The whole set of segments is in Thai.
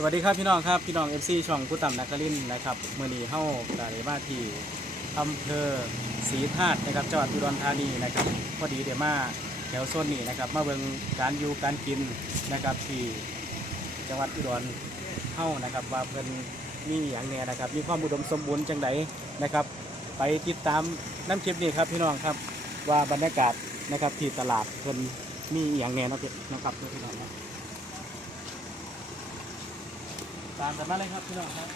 สวัสดีครับพี่น้องครับพี่น้อง FC ช่องผู้ต่ำนักกลินนะครับเมื่อนี้เฮ้ากาเลยมาที่อำเภอศรีธาตุนะครับจังหวัดอุดรธานีนะครับพอดีเดี๋ยวมาแถวโซนนี้นะครับ มาเบิ่งการอยู่การกินนะครับที่จังหวัดอุดรเฮ้านะครับ ว่าเพิ่นมีอย่างแน่นะครับ มีความอุดมสมบูรณ์จังไดนะครับ ไปติดตามน้ำคลิปนี้ครับพี่น้องครับว่าบรรยากาศนะครับที่ตลาดเพิ่นมีอย่างแน่นาะพี่นะครับพี่น้องนะ ตามกันมาเลยครับพี่น้องครับ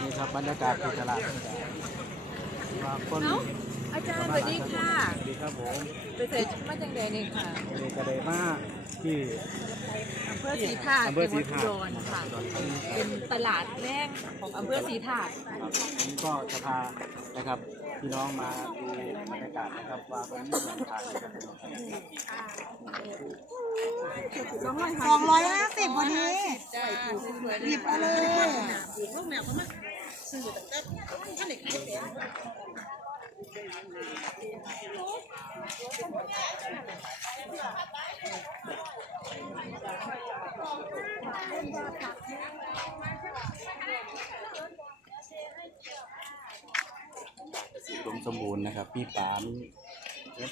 นี่ครับบรรยากาศที่ตลาดว่าคนเอ้าอาจารย์สวัสดีค่ะ สวัสดีครับผมไปเสร็จมาจังใดนี่ค่ะวันนี้ก็ได้มา ที่ อำเภอศรีธาตุอำเภอศรีธาตุจังหวัดอุดรค่ะ เป็นตลาดแรกของอำเภอศรีธาตุครับผมก็จะพานะครับพี่น้องมาดูบรรยากาศนะครับว่าวันนี้เดินทางนะครับพี่น้องครับสองร้อยห้าสิบวันนี้หยิบมาเลยสีอุดมส มบูรณ์นะครับ พี่ปามครับ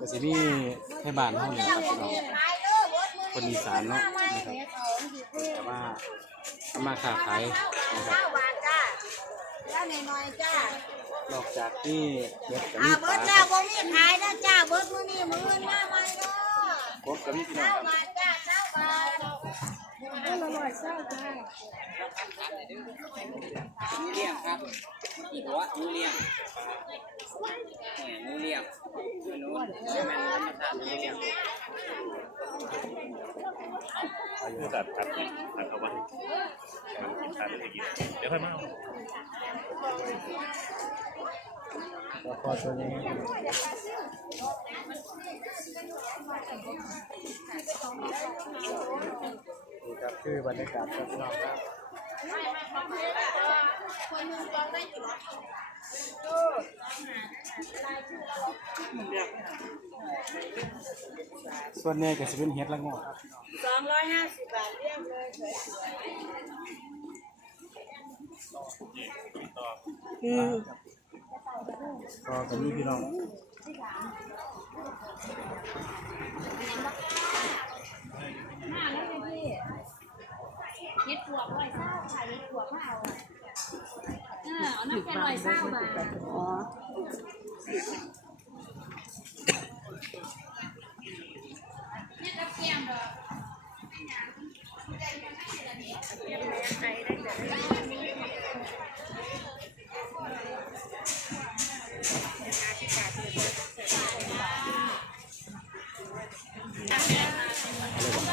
ก็สิมีให้บ้านเฮานี่นะครับคนอีสานเนาะนะครับ แต่ว่าทำมาค้าขายนะครับ เก้าบาทจ้าแล้วหน่อยๆจ้านอกจากที่เฮ็ดกับอ่ามีเบิปลาร์ดแล้วบ่มีขายนะจ้าเบิร์ดมื้อนี้มื้ออื่นมาใหม่เด้อกบกับมีพี่น้องเก้าครับบาทจ้าเก้าบาท เรียกครับอีกว่านูเรียกเนี่ยนูเรียกนูใช่ไหมธรรมชาตินูเรียกตัดตัดตัดเข้ามาตัดไม่กินเดี๋ยวค่อยมาเอาแล้วก็ตัวนี้นี่ครับคือบรรยากาศครับ พี่น้องครับส่วนใหญ่ก็จะเป็นเฮ็ดละงอกสองร้อยห้าสิบบาทเรียบเลยก็จะมีพี่น้องเฮ็ดปวกร้อยเศร้าค่ะเฮ็ดปวกมาเอาเออเอาน้ำแกงร้อยเศร้ามาอ๋อเ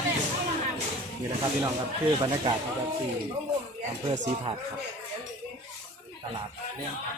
นี่นี่นะครับพี่น้องครับคือบรรยากาศนะครับที่อำเภอศรีถาดครับ ตลาดเลี้ยงครับ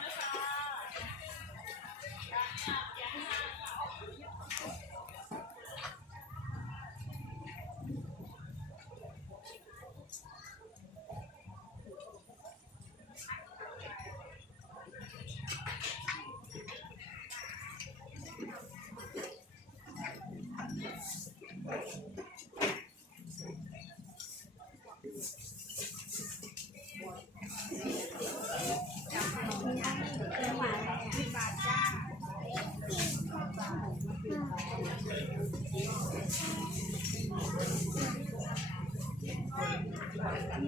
เ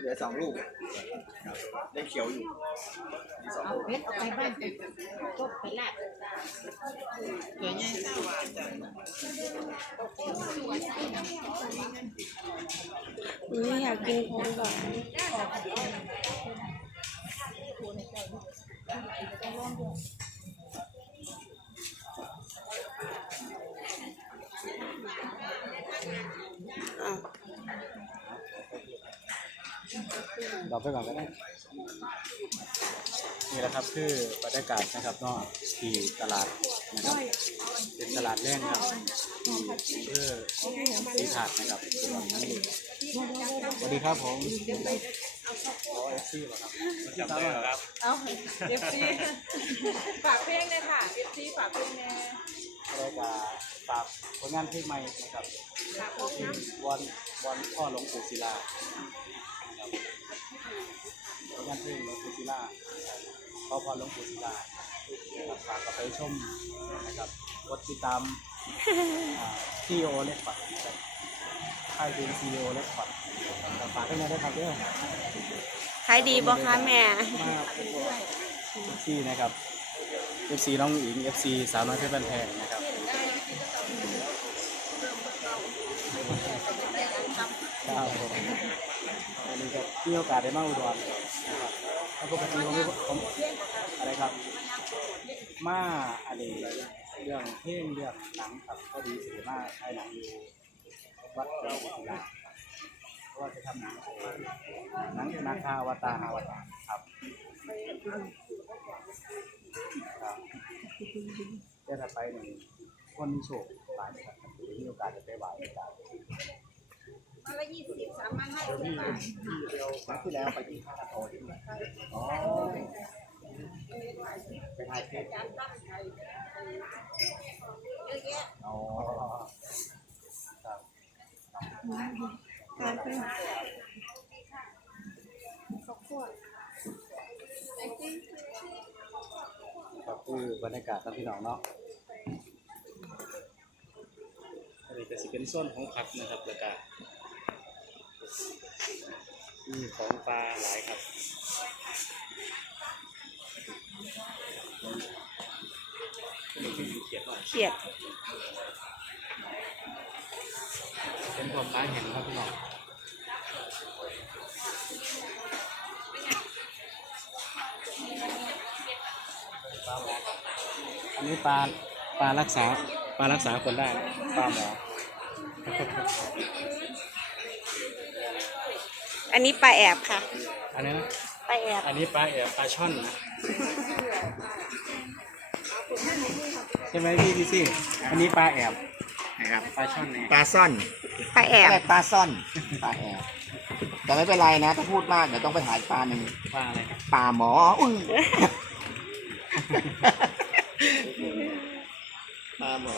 หลือสองลูก ได้เขียวอยู่มีองลูกเอาไปบ้านไปไปแล้บเยวยังเศร้าว่าจังอุ้อยากกินของก่อน ดอกไปก่อนก็ได้นี่แหละครับคือบรรยากาศนะครับเนาะที่ตลาดนะครับ เป็นตลาดแรงครับที่เพื่อสีถาดนะครับอุดรธานีสวัสดีครับผมอ๋อเอฟซีเหรอครับจำได้เหรอครับเอาเอฟซีฝากเพลงเลยค่ะเอฟซีฝากเพลงแน่เราจะฝากผลงานเพลงใหม่นะครับที่วอนวอนพ่อหลวงปู่ศิลานะครับ ผลงานเพลงหลวงปู่ศิลาขอพรหลวงปู่ศิลานะครับฝากกับไปชมนะครับกดติดตามซีโอเล็กปัดนะครับค่ายเป็นซีโอเล็กปัดนะครับฝากให้มาด้วยครับเด้อขายดีบ่คะแม่มาเป็นตัวเอฟซีนะครับเอฟซีน้องอิงเอฟซีสาวน้อยเพชรบันแพงนะครับครับผมวั นี้ก็มีโอกาสได้มาอุดรนะครับแล้วปกติผมผมอะไรครับ มาอะไรเรื่องเพลงเรื่องหนังครับพอดีสิมาถ่ายหนังอยู่วัดหลวงปู่ศิลาเพราะว่าจะทำหนังหนังนาคาวตารอวตาครับครับได้าไปหนึ่งคนมีโชคหลายครับมีโอกาสจะไปไหว้อาจารย์ มาละยี่สิบสามพันห้าสิบบาทครั้งที่แล้วไปที่ท่าตะโตที่ไหนอ๋อไปถ่ายเทปจานตั้งไทยเยอะแยะอ๋อครับครับคือบรรยากาศนะพี่น้องเนาะอันนี้ก็สิเป็นส่วนของผักนะครับแล้วก็ มีของปลาหลายครับนี่คือเขียดหน่อยเขียดเป็นผมปลาเห็นครับพี่น้องอันนี้ปลาปลารักษาปลารักษาคนได้นะปลาหมอ อันนี้ปลาแอบค่ะ อันนี้นะปลาแอบ อันนี้ปลาเอ๋ปลาช่อนนะ ใช่ไหมพี่พี่ซี่ อันนี้ปลาแอบนะครับปลาช่อนเนี่ยปลาซ่อนปลาแอบเรียกปลาซ่อนปลาแอบแต่ไม่เป็นไรนะ ถ้าพูดมากเดี๋ยวต้องไปถ่ายปลาหนึ่งปลาอะไรครับปลาหมออุ้ยปลาหมอ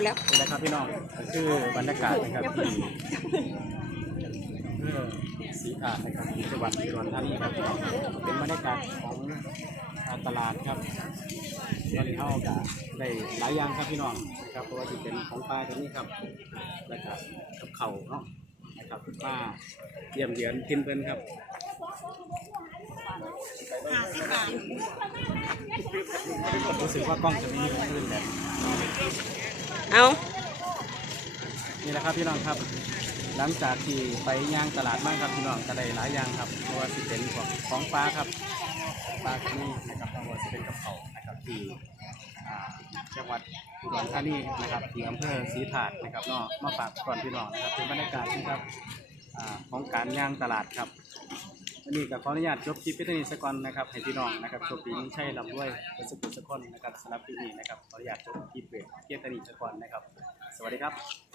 เอาแล้วนี่แหละครับพี่น้องก็คือบรรยากาศนะครับที่เพื่อสีอาดนะครับที่จังหวัดอุดรธานีครับเป็นบรรยากาศของอ่าตลาดครับตอนนี้เข้ากับได้หลายอย่างครับพี่น้องนะครับเพราะว่าที่เป็นของปลาตัวนี้ครับแล้วก็กับเข่าวเนาะนะครับมาเยี่ยมเยือนทินเพิ่นครับรู้สึกว่ากล้องจะไม่มีคลื่นแบบ เอานี่แหละครับพี่น้องครับ หลังจากที่ไปย่างตลาดมากครับพี่น้องก็ได้หลายอย่างครับเพราะว่าสิเป็นของของปลาครับปลาที่นี่นะครับทั้งหมดสิเป็นกับเขานะครับที่จังหวัดอุดรธานีนะครับที่อำเภอศรีถาดนะครับเนาะมาฝากก่อนพี่น้องนะครับเป็นบรรยากาศนะครับของการย่างตลาดครับ อันนี้ก็ขออนุญาตจบคลิปพิธีนี้สักก่อนนะครับให้พี่น้องนะครับโชคดีมีชัยลำด้วยเป็นสุลสกอนนะครับสำหรับที่นี้นะครับขออนุญาตจบคลิปเบรกเกียรตินีสักก่อนนะครับ สวัสดีครับ